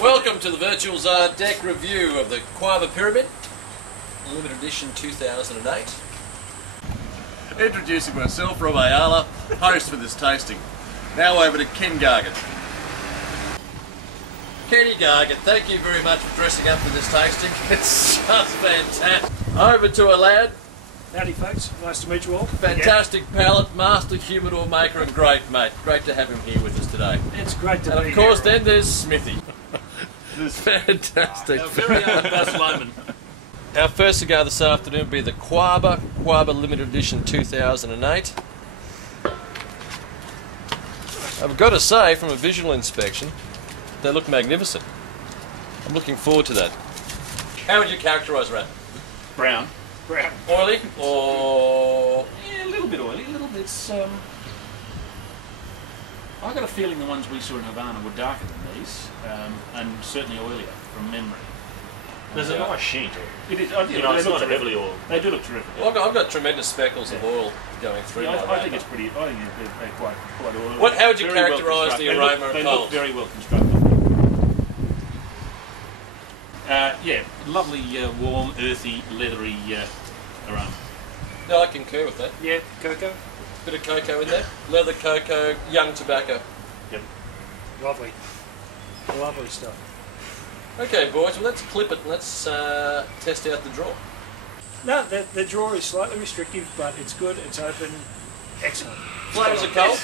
Welcome to the Virtual Czar deck review of the Cuaba Pyramid, limited edition 2008. Introducing myself, Rob Ayala, host for this tasting. Now over to Ken Gargan. Kenny Gargan, thank you very much for dressing up for this tasting. It's just fantastic. Over to a lad. Howdy folks, nice to meet you all. Fantastic palate, master humidor maker and great mate. Great to have him here with us today. It's great to be here. And of course then there's Smithy. This fantastic. Our very own Baz Luhrmann. Our first cigar this afternoon will be the Cuaba Limited Edition 2008. I've got to say, from a visual inspection, they look magnificent. I'm looking forward to that. How would you characterise that? Brown. Brown. Oily or...? Yeah, a little bit oily, a little bit... I got a feeling the ones we saw in Havana were darker than these, and certainly oilier from memory. There's a nice sheen to it. It is. It's not heavily oiled. They do look terrific. Well, I've got tremendous speckles of oil going through. Yeah, I think it's pretty. I think they're quite oily. How would you characterise the aroma of They cold? look very well constructed. Yeah, lovely, warm, earthy, leathery aroma. No, I concur with that. Yeah, cocoa. Bit of cocoa in there. Leather cocoa, young tobacco. Yep. Lovely. Lovely stuff. Okay, boys, well, let's clip it and let's test out the draw. No, the draw is slightly restrictive, but it's good, it's open, excellent. Flavours are cold.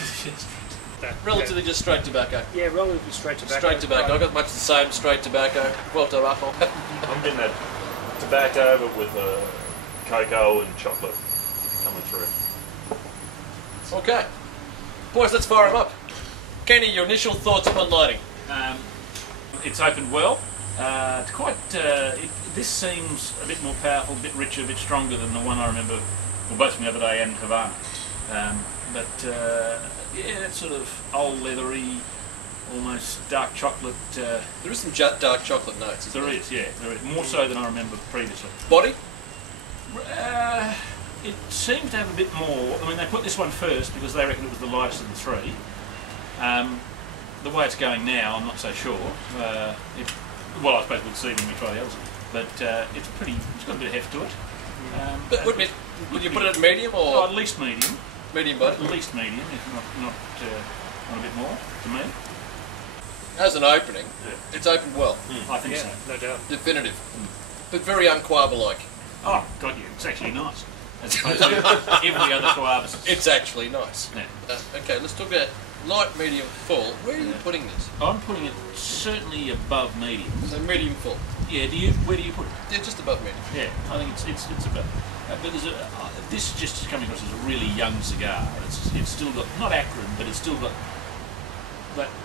That, Relatively just straight tobacco. Yeah, relatively straight tobacco. Straight tobacco. I got much the same straight tobacco. Well, tobacco. I'm getting that tobacco but with cocoa and chocolate coming through. Okay. Boys, let's fire them up. Kenny, your initial thoughts upon lighting? It's opened well. It's quite. This seems a bit more powerful, a bit richer, a bit stronger than the one I remember, well, both from the other day and Havana. Yeah, it's sort of old leathery, almost dark chocolate. There is some dark chocolate notes. There is, yeah, there is. More so than I remember previously. Body? It seems to have a bit more. I mean, they put this one first because they reckon it was the lightest of the three. The way it's going now, I'm not so sure. Well, I suppose we'll see when we try the others. But it's pretty. It's got a bit of heft to it. But would you put it at medium or? Oh, at least medium. Medium body? At least medium, if not a bit more, to me. As an opening, Yeah. it's opened well. I think Yeah, so. no doubt. Definitive. But very un-Cuaba-like. Oh, got you. It's actually nice. As opposed to every other Cuabas. It's actually nice. Yeah. Okay, let's talk about light, medium, full. Where are you putting this? I'm putting it certainly above medium. So medium, full. Yeah. Where do you put it? Yeah, just above medium. Yeah, I think it's about. But there's this just is coming across as a really young cigar. It's still got not acrid, but it's still got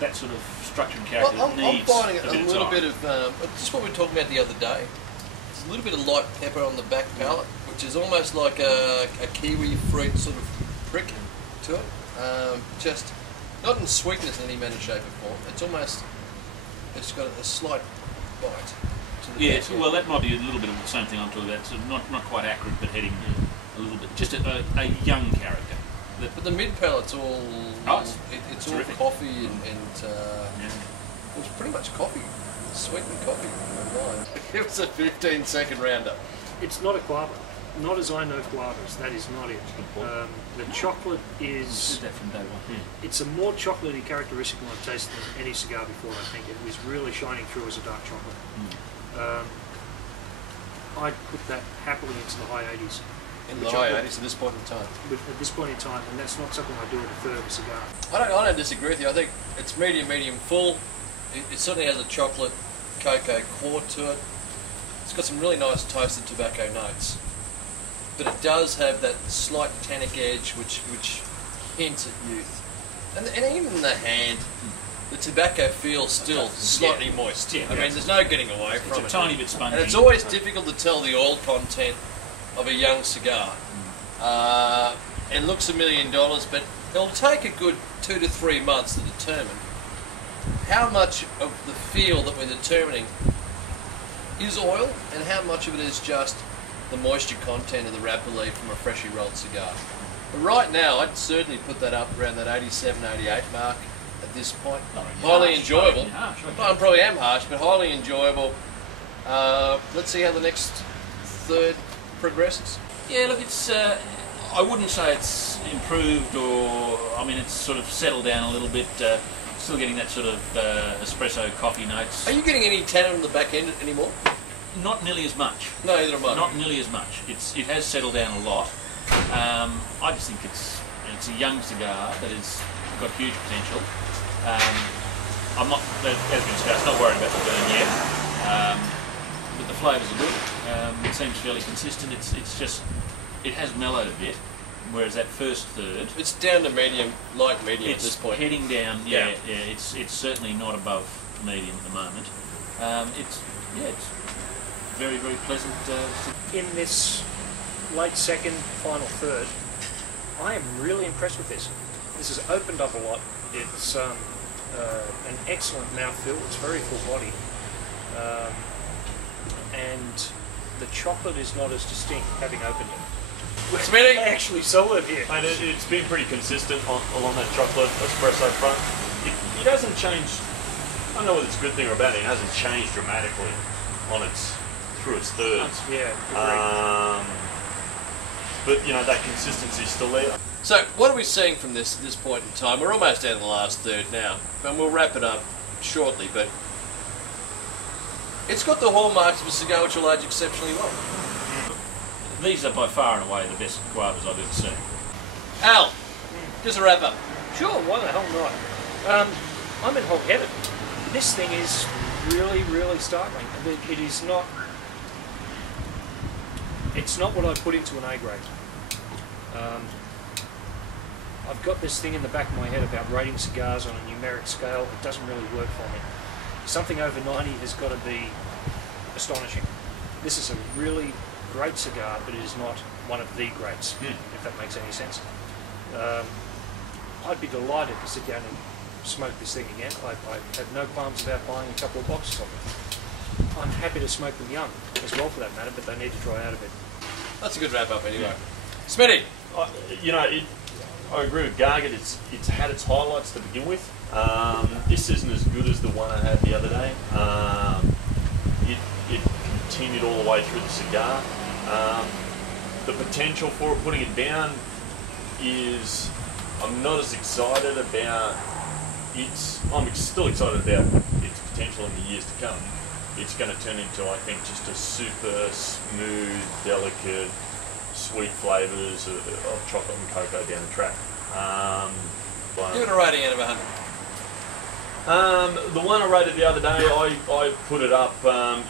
that sort of structure and character. I'm needs finding a bit of little time. bit of just what we were talking about the other day. It's a little bit of light pepper on the back palate, which is almost like a kiwi fruit sort of prick to it. Just not in sweetness in any manner, shape, or form. It's got a slight bite. Yeah, well, that might be a little bit of the same thing I'm talking about. So not quite acrid, but heading a little bit. Just a young character. But the mid palate's all it's all terrific. coffee and it's pretty much coffee, sweetened coffee. It was a 15-second roundup. It's not a guava. Not as I know guavas, that is not it. The chocolate is... Did that from day one. It's a more chocolatey characteristic when I've tasted than any cigar before, I think. It was really shining through as a dark chocolate. I'd put that happily into the high 80s. In the high 80s at this point in time. At this point in time, and that's not something I do with a third of a cigar. I don't disagree with you. I think it's medium, full. It certainly has a chocolate cocoa core to it. It's got some really nice toasted tobacco notes. But it does have that slight tannic edge which hints at youth. And even in the hand, the tobacco feels still slightly moist. Yeah, I mean, there's no getting away from it. It's a tiny bit spongy. And it's always difficult to tell the oil content of a young cigar. It looks $1 million, but it'll take a good 2 to 3 months to determine how much of the feel that we're determining is oil and how much of it is just the moisture content of the wrapper leaf from a freshly rolled cigar. But right now, I'd certainly put that up around that 87, 88 mark. at this point. Not really Highly harsh, enjoyable. not really harsh, okay. Well, I probably am harsh, but highly enjoyable. Let's see how the next third progresses. Yeah, look, it's. I wouldn't say it's improved, or I mean, it's sort of settled down a little bit. Still getting that sort of espresso coffee notes. Are you getting any tannin on the back end anymore? Not nearly as much. No, either am I. Not nearly as much. It has settled down a lot. I just think it's a young cigar that has got huge potential. I'm not, as we discussed, not worried about the burn yet. But the flavours are good. It seems fairly consistent. It's just it has mellowed a bit, whereas that first third. It's down to medium, light medium at this point. Heading down. Yeah. It's certainly not above medium at the moment. It's very, very pleasant. In this late second, final third, I am really impressed with this. This has opened up a lot. It's an excellent mouthfeel. It's very full body, and the chocolate is not as distinct having opened it. It's very Actually solid here. And it's been pretty consistent along that chocolate espresso front. It hasn't changed. I don't know whether it's a good thing or a bad thing. It hasn't changed dramatically through its thirds. Yeah, agreed. But you know that consistency's still there. So, what are we seeing from this at this point in time? We're almost down to the last third now, and we'll wrap it up shortly. But it's got the hallmarks of a cigar which will age exceptionally well. These are by far and away the best Cuabas I've ever seen. Al, just a wrap up. Sure, why the hell not? I'm in hog-headed. This thing is really, really startling. It is not. It's not what I put into an A grade. I've got this thing in the back of my head about rating cigars on a numeric scale. It doesn't really work for me. Something over 90 has got to be astonishing. This is a really great cigar, but it is not one of the greats, if that makes any sense. I'd be delighted to sit down and smoke this thing again. I have no qualms about buying a couple of boxes of them. I'm happy to smoke them young as well, for that matter, but they need to dry out a bit. That's a good wrap up anyway. Smitty, I agree with Gargett. It's had its highlights to begin with. This isn't as good as the one I had the other day. It continued all the way through the cigar. The potential for it, putting it down, is I'm not as excited about its. I'm still excited about its potential in the years to come. It's going to turn into, I think, just a super smooth, delicate, sweet flavours of chocolate and cocoa down the track. give it a rating out of 100. The one I rated the other day, I put it up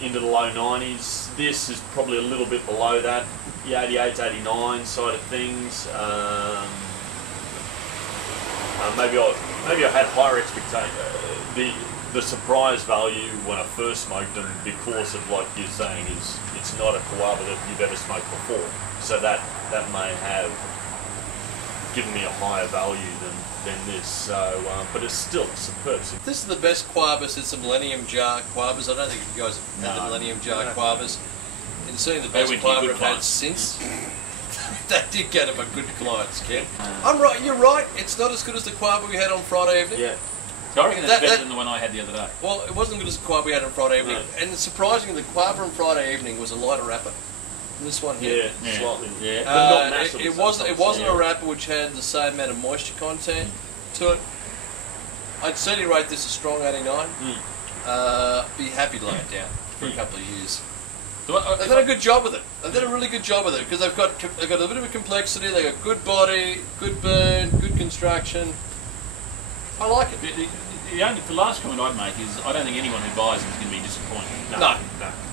into the low 90s. This is probably a little bit below that, the 88s, 89 side of things. Maybe I had higher expectations. The surprise value when I first smoked them, because of, like you're saying, is it's not a Cuaba that you've ever smoked before. So that may have given me a higher value than this. So, but it's still superb. This is the best Cuaba since the Millennium Jar Cuabas. I don't think you guys have had the Millennium Jar Cuabas. And certainly the best Cuaba I've had since. That did get him a good clients, Ken. I'm right. You're right. It's not as good as the Cuaba we had on Friday evening. Yeah. I reckon that's better than the one I had the other day. Well, it wasn't as good as the Cuaba we had on Friday evening. No. And surprisingly, the Cuaba on Friday evening was a lighter wrapper. This one here. Yeah, slightly. Yeah. But not massively. It wasn't a wrapper which had the same amount of moisture content to it. I'd certainly rate this a strong 89. Be happy to lay it down for a couple of years. They've done a good job with it. They've done a really good job with it because they've got a bit of a complexity. They've got good body, good burn, good construction. I like it. The last comment I'd make is I don't think anyone who buys it is going to be disappointed. No.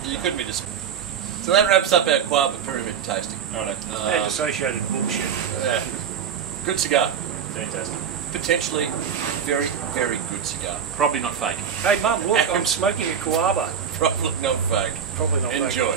You couldn't be disappointed. So that wraps up our Cuaba Pyramid tasting. Right. And associated bullshit. Yeah. Good cigar. Fantastic. Potentially very, very good cigar. Probably not fake. Hey, Mum, look, I'm smoking a Cuaba. Probably not fake. Probably not fake. Enjoy.